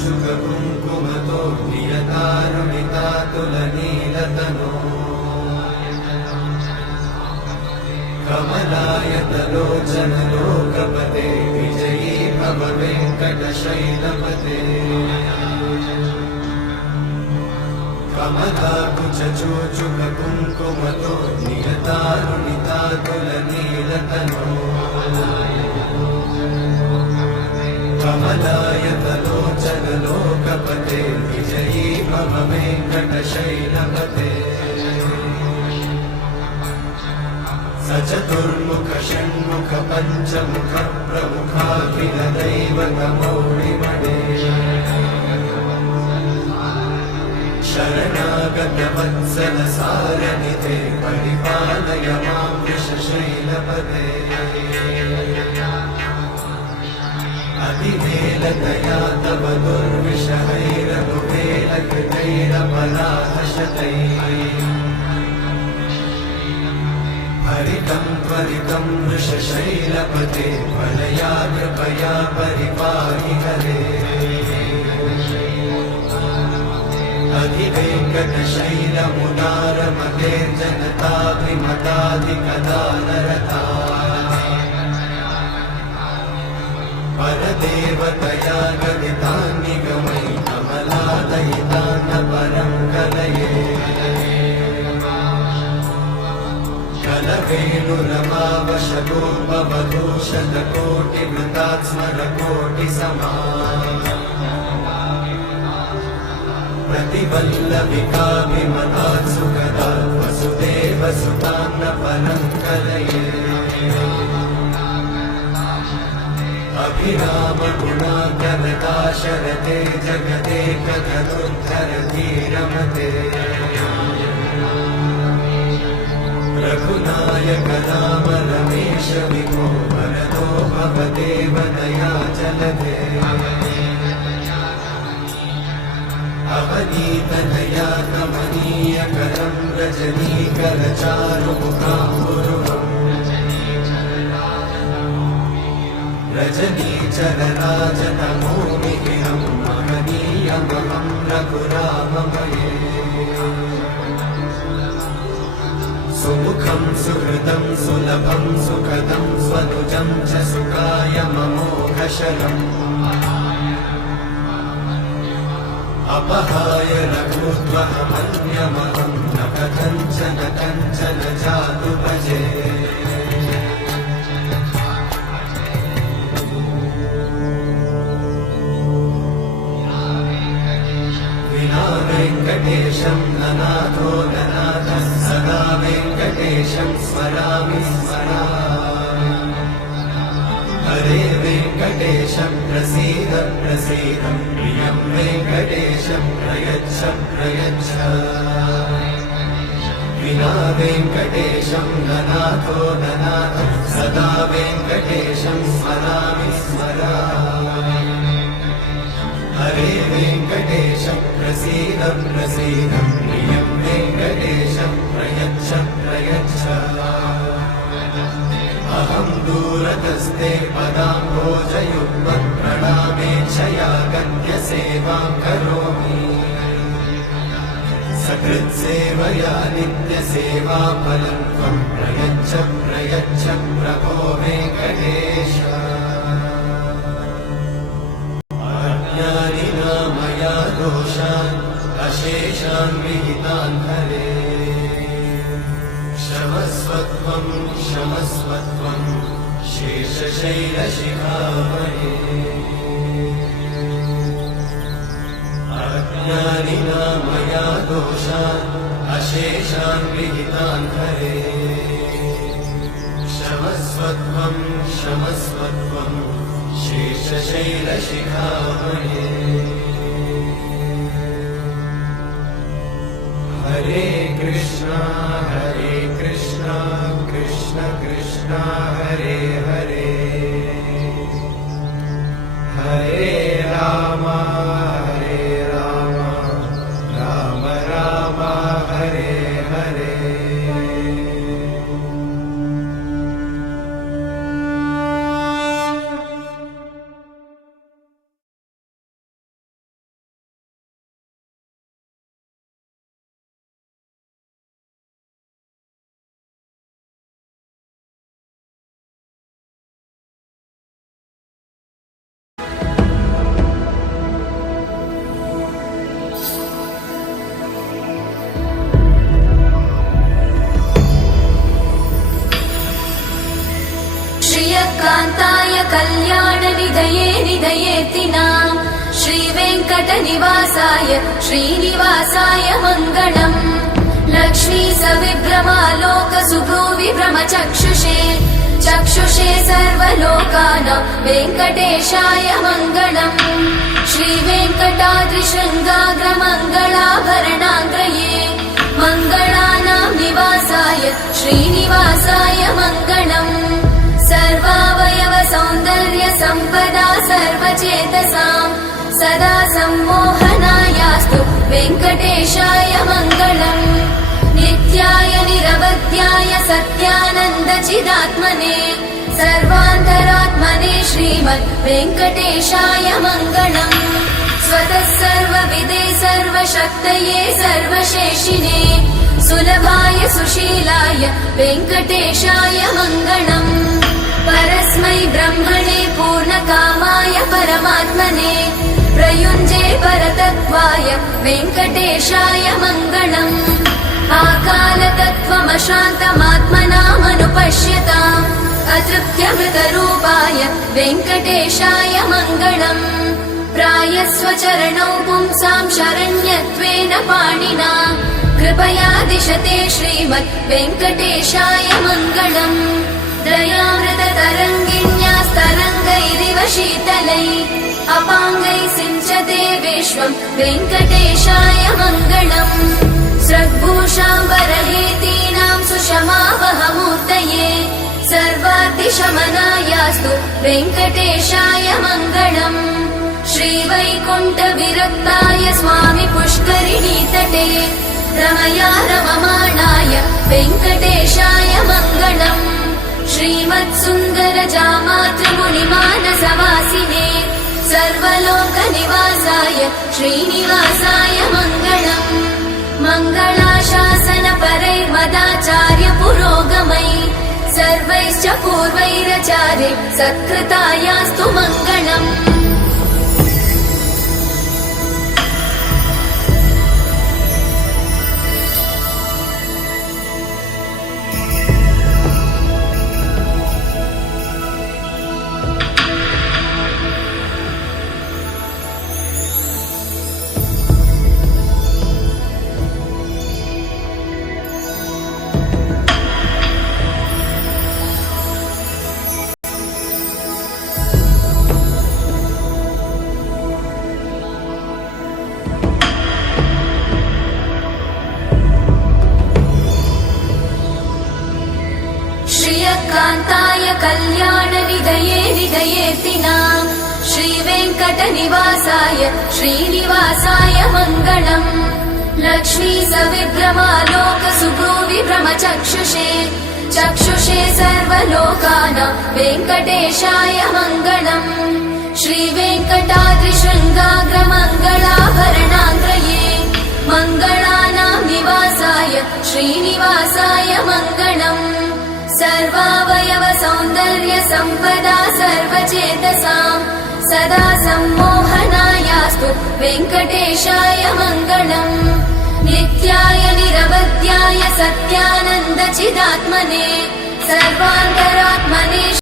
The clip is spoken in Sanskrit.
कुङ्कुमतो नियतारुणितातुलनीलतनो कमलायतलोचनलोकपते विजयी भव वेङ्कटशैलपते कमलाकुचचूचुककुङ्कुमतो नियतारुणितातुलनीलतनो कमलायतलोचनलोकपते विजयी भव वेङ्कटशैलपते सचतुर्मुख षण्मुख पञ्चमुख प्रमुखाखिल दैवतमौलिमणे शरणागत वत्सल सारनिधे परिपालय मां वृषशैलपते अतिवेलतया तव दुर्विषहैरनुवेलकृतैरपराधशतैः हरितं त्वरितं वृषशैलपते वलया कृपया परिपाहि हरे अधिवेङ्कटशैलमुदारमते जनताभिमताधिकदानरता परदेवतया गदितान्निगमै कमलादयितान्न परं कलये कलवेणुरमावशतोपवधूशतकोटिवृतात्स्मरकोटिसमा प्रतिवल्लभिकाभिमतात् सुखदात् वसुदेवसुतान्न परं कलये अभिरामगुणाकरताशरते जगदेकधनुर्धरधीरमते रघुनायक राम रमेश विभो वरदो भवदेव दयाचलते अवनीतनया कमनीयकरं रजनीकरचारुमुखाम्बुरुहम् रजनीचरराजतमोनिहिरं महनीयमहं रघुराममये सुमुखं सुहृदं सुलभं सुखदं स्वनुजं च सुखायममोघशरम् अपहाय रघुत्वमन्यमहं न कथञ्चन कञ्चन जातु भजे विना वेङ्कटेशं ननाथो ननाथः सदा वेङ्कटेशं स्मरामि स्मरामि हरे वेङ्कटेशं प्रसीद प्रसीद प्रियं वेङ्कटेशं प्रयच्छ प्रयच्छ विना वेङ्कटेशं ननाथो ननाथः सदा वेङ्कटेशं स्मरामि स्मरामि हरे वेङ्कटेशं प्रसीद प्रसीद प्रियं वेङ्कटेशं प्रयच्छ प्रयच्छ अहं दूरतस्ते पदाम्भोजयुग्मत् प्रणामेच्छया गद्यसेवां करोमि सकृत्सेवया नित्यसेवाफलं त्वं प्रयच्छ प्रयच्छ प्रभो वेङ्कटेश अज्ञानिना मया दोषान् अशेषान् विहितान् हरे क्षमस्वत्वं क्षमस्वत्वं शेषशैलशिखामणे अज्ञानिना मया दोषान् अशेषान् विहितान् हरे क्षमस्वत्वं क्षमस्वत्वं शेषशैलशिखामणे हरे कृष्णा कृष्ण कृष्ण हरे हरे हरे राम राम राम हरे कल्याणनिधये निधयेऽर्तिनां श्रीवेङ्कटनिवासाय श्रीनिवासाय मङ्गलम् लक्ष्मी सविभ्रमालोकसुभ्रूविभ्रमचक्षुषे चक्षुषे सर्वलोकानां वेङ्कटेशाय मङ्गलम् श्रीवेङ्कटाद्रिशृङ्गाग्रमङ्गलाभरणाङ्ग्रये मङ्गलानां निवासाय श्रीनिवासाय मङ्गलम् सर्वावयव सौन्दर्य सम्पदा सर्वचेतसां सदा सम्मोहनायास्तु वेङ्कटेशाय मङ्गलम् नित्याय निरवध्याय सत्यानन्दचिदात्मने सर्वान्तरात्मने श्रीमद् वेङ्कटेशाय मङ्गलम् स्वतः सर्वविदे सर्वशक्तये सर्वशेषिने सुलभाय सुशीलाय वेङ्कटेशाय मङ्गलम् परस्मै ब्रह्मणे पूर्णकामाय परमात्मने प्रयुञ्जे परतत्त्वाय वेङ्कटेशाय मङ्गलम् आकालतत्त्वमशान्तमात्मनामनुपश्यताम् अतृप्त्यमृतरूपाय वेङ्कटेशाय मङ्गलम् प्रायस्वचरणौ पुंसां शरण्यत्वेन पाणिना कृपया दिशते श्रीमद् वेङ्कटेशाय मङ्गलम् दयामृततरङ्गिण्यास्तरङ्गैरिव शीतलै अपाङ्गैः सिञ्चते विश्वं वेङ्कटेशाय मङ्गलम् स्रग्भूषाम्बरहेतीनां सुषमावहमूर्तये सर्वातिशमनायास्तु वेङ्कटेशाय मङ्गलम् श्रीवैकुण्ठविरक्ताय स्वामि पुष्करिणीतटे रमया रममाणाय वेङ्कटेशाय मङ्गलम् श्रीमत्सुन्दरजामातृमुनिमानसवासिने सर्वलोकनिवासाय श्रीनिवासाय मङ्गलम् मङ्गलाशासनपरैर्मदाचार्य पुरोगमै सर्वैश्च पूर्वैरचार्य सत्कृतायास्तु मङ्गलम् कान्ताय कल्याणनिधये निधयेऽर्तिनां श्रीवेङ्कटनिवासाय श्रीनिवासाय मङ्गलम् लक्ष्मी सविभ्रमालोकसुभ्रूविभ्रमचक्षुषे चक्षुषे सर्वलोकानां वेङ्कटेशाय मङ्गलम् श्रीवेङ्कटाद्रिशृङ्गाग्रमङ्गलाभरणाङ्ग्रये मङ्गलानां निवासाय श्रीनिवासाय मङ्गलम् सर्वावयव सौन्दर्य सम्पदा सर्वचेतसां सदा सम्मोहनायास्तु वेङ्कटेशाय मङ्गलम् नित्याय निरवध्याय सत्यानन्दचिदात्मने सर्वान्तरात्मने